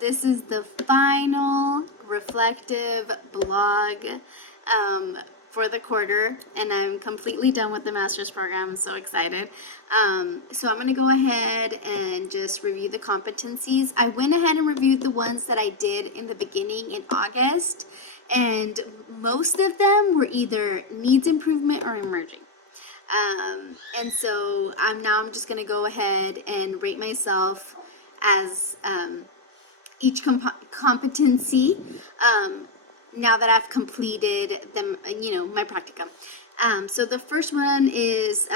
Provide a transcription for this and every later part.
This is the final reflective blog for the quarter, and I'm completely done with the master's program. I'm so excited. So I'm going to go ahead and just review the competencies. I went ahead and reviewed the ones that I did in the beginning in August, and most of them were either needs improvement or emerging. And so I'm just going to go ahead and rate myself as each competency now that I've completed them, my practicum. So the first one is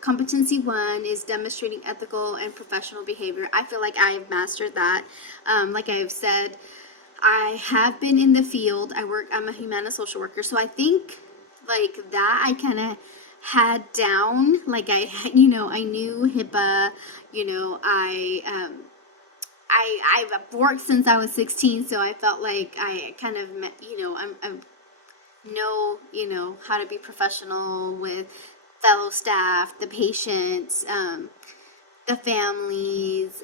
competency one is demonstrating ethical and professional behavior. I feel like I've mastered that. Like I've said, I have been in the field. I'm a humana social worker, so I think like that I kind of had down. Like I knew HIPAA. I've worked since I was 16, so I felt like I kind of I know how to be professional with fellow staff, the patients, the families.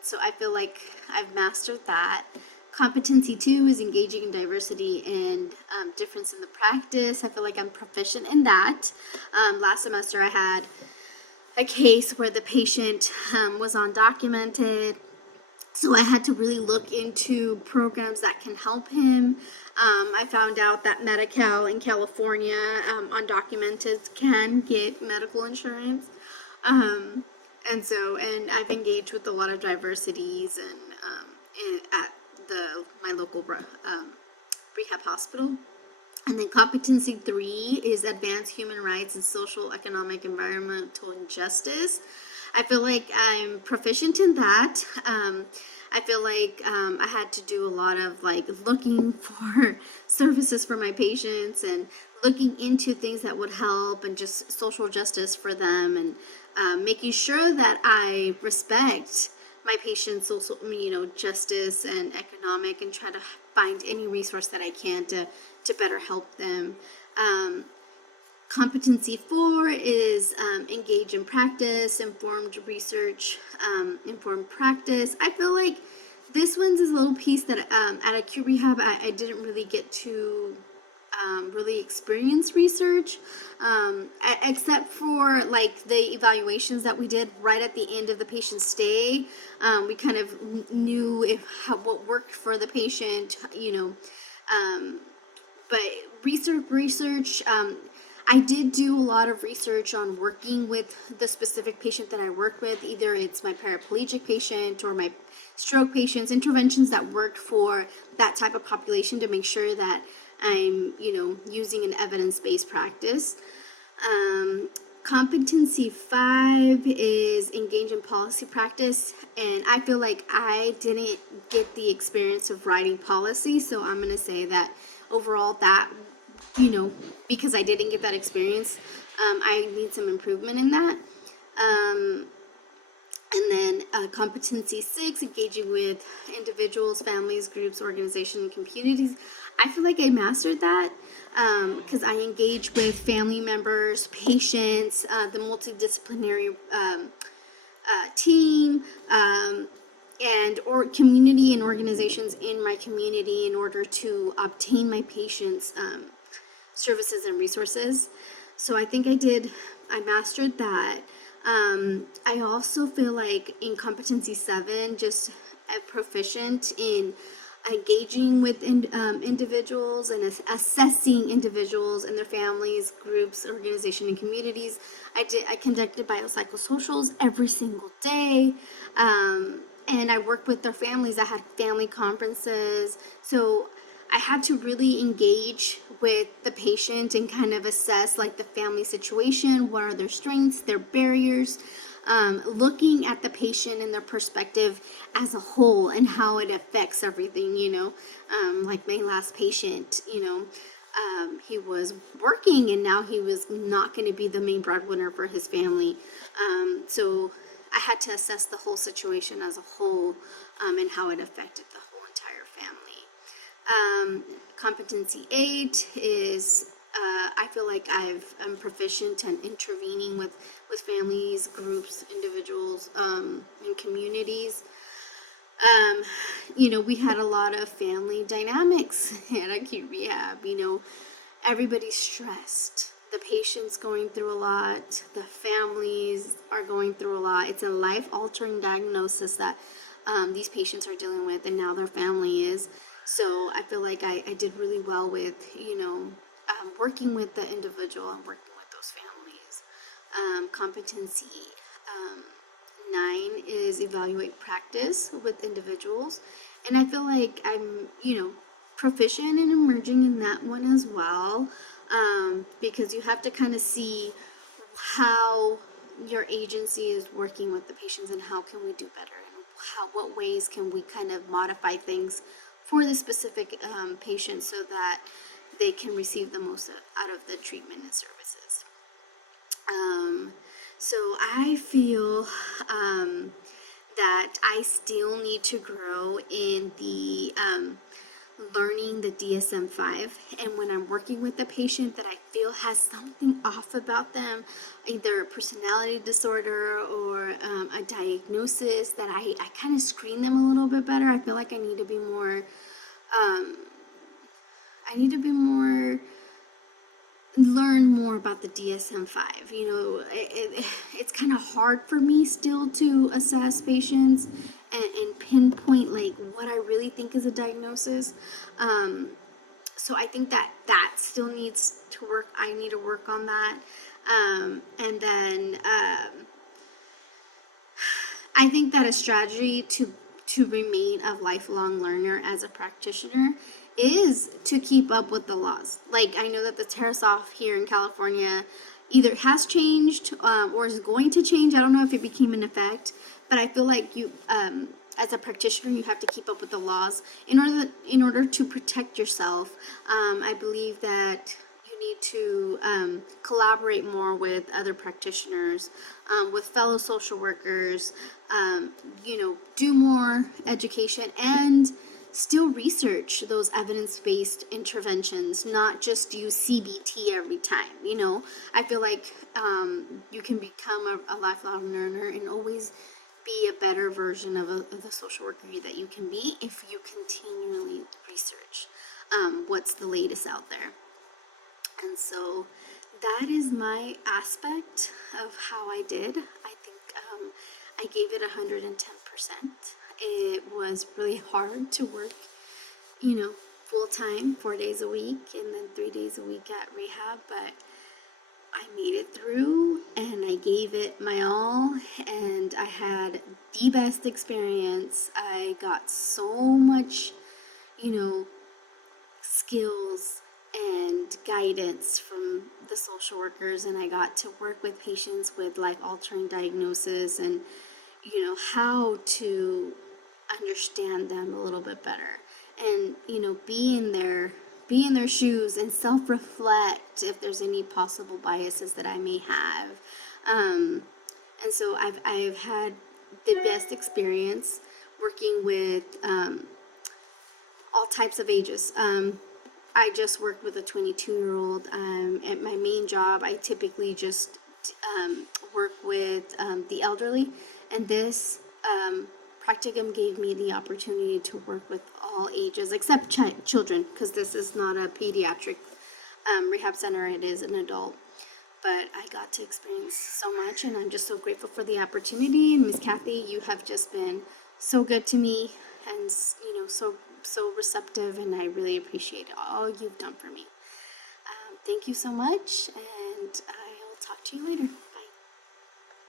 So I feel like I've mastered that. Competency two is engaging in diversity and difference in the practice. I feel like I'm proficient in that. Last semester I had a case where the patient was undocumented, so I had to really look into programs that can help him. I found out that Medi-Cal in California, undocumented can get medical insurance. And I've engaged with a lot of diversities and at my local rehab hospital. And then competency three is advanced human rights and social, economic, environmental justice. I feel like I'm proficient in that. I feel like I had to do a lot of like looking for services for my patients and looking into things that would help and just social justice for them, and making sure that I respect my patients' social, justice and economic, and try to find any resource that I can to better help them. Competency four is engage in practice, informed research, informed practice. I feel like this one's is a little piece that at acute rehab I didn't really get to really experience research, except for like the evaluations that we did right at the end of the patient's stay. We kind of knew what worked for the patient, but research. I did do a lot of research on working with the specific patient that I work with. Either it's my paraplegic patient or my stroke patients, interventions that worked for that type of population to make sure that I'm, using an evidence-based practice. Competency five is engage in policy practice, and I feel like I didn't get the experience of writing policy, so I'm going to say that overall that, because I didn't get that experience, I need some improvement in that. And then competency six, engaging with individuals, families, groups, organizations, and communities. I feel like I mastered that because I engage with family members, patients, the multidisciplinary team, or community and organizations in my community in order to obtain my patients' services and resources. So I think I mastered that. I also feel like in competency seven, just proficient in engaging with individuals and assessing individuals and their families, groups, organization, and communities. I conducted biopsychosocials every single day. And I worked with their families. I had family conferences. So I had to really engage with the patient and kind of assess like the family situation, what are their strengths, their barriers, looking at the patient and their perspective as a whole and how it affects everything, like my last patient, he was working and now he was not going to be the main breadwinner for his family. So I had to assess the whole situation as a whole, and how it affected the whole entire family. Competency eight is I feel like I'm proficient in intervening with families, groups, individuals, and communities. Um, we had a lot of family dynamics at acute rehab. Everybody's stressed. The patient's going through a lot. The families are going through a lot. It's a life-altering diagnosis that these patients are dealing with, and now their family is. So I feel like I did really well with, working with the individual and working with those families. Competency. Um, 9 is evaluate practice with individuals. And I feel like I'm, proficient and emerging in that one as well, because you have to kind of see how your agency is working with the patients and how can we do better and what ways can we kind of modify things for the specific patient so that they can receive the most out of the treatment and services. Um, so I feel that I still need to grow in the learning the DSM-5, and when I'm working with a patient that I feel has something off about them, either a personality disorder or a diagnosis, that I kind of screen them a little bit better. I feel like um, I need to be more learn more about the DSM-5. It's kind of hard for me still to assess patients and pinpoint like what I really think is a diagnosis. So I think that still needs to work. I need to work on that. And then I think that a strategy to remain a lifelong learner as a practitioner is to keep up with the laws. Like, I know that the Tarasoff here in California either has changed or is going to change. I don't know if it became in effect, but I feel like you, as a practitioner, you have to keep up with the laws in order to protect yourself. I believe that you need to collaborate more with other practitioners, with fellow social workers, do more education and still research those evidence-based interventions, not just use CBT every time. I feel like you can become a lifelong learner and always be a better version of the social worker that you can be if you continually research what's the latest out there. And so that is my aspect of how I did. I think I gave it 110%. It was really hard to work, full time, 4 days a week, and then 3 days a week at rehab, but I made it through and I gave it my all, and I had the best experience. I got so much, skills and guidance from the social workers, and I got to work with patients with life-altering diagnosis and how to understand them a little bit better, and be in their shoes and self-reflect if there's any possible biases that I may have. And so I've had the best experience working with all types of ages. I just worked with a 22-year-old. At my main job, I typically just work with the elderly, and this practicum gave me the opportunity to work with all ages except children, because this is not a pediatric rehab center, it is an adult. But I got to experience so much, and I'm just so grateful for the opportunity. And Miss Kathy, you have just been so good to me, and so receptive, and I really appreciate all you've done for me. Thank you so much, and I will talk to you later.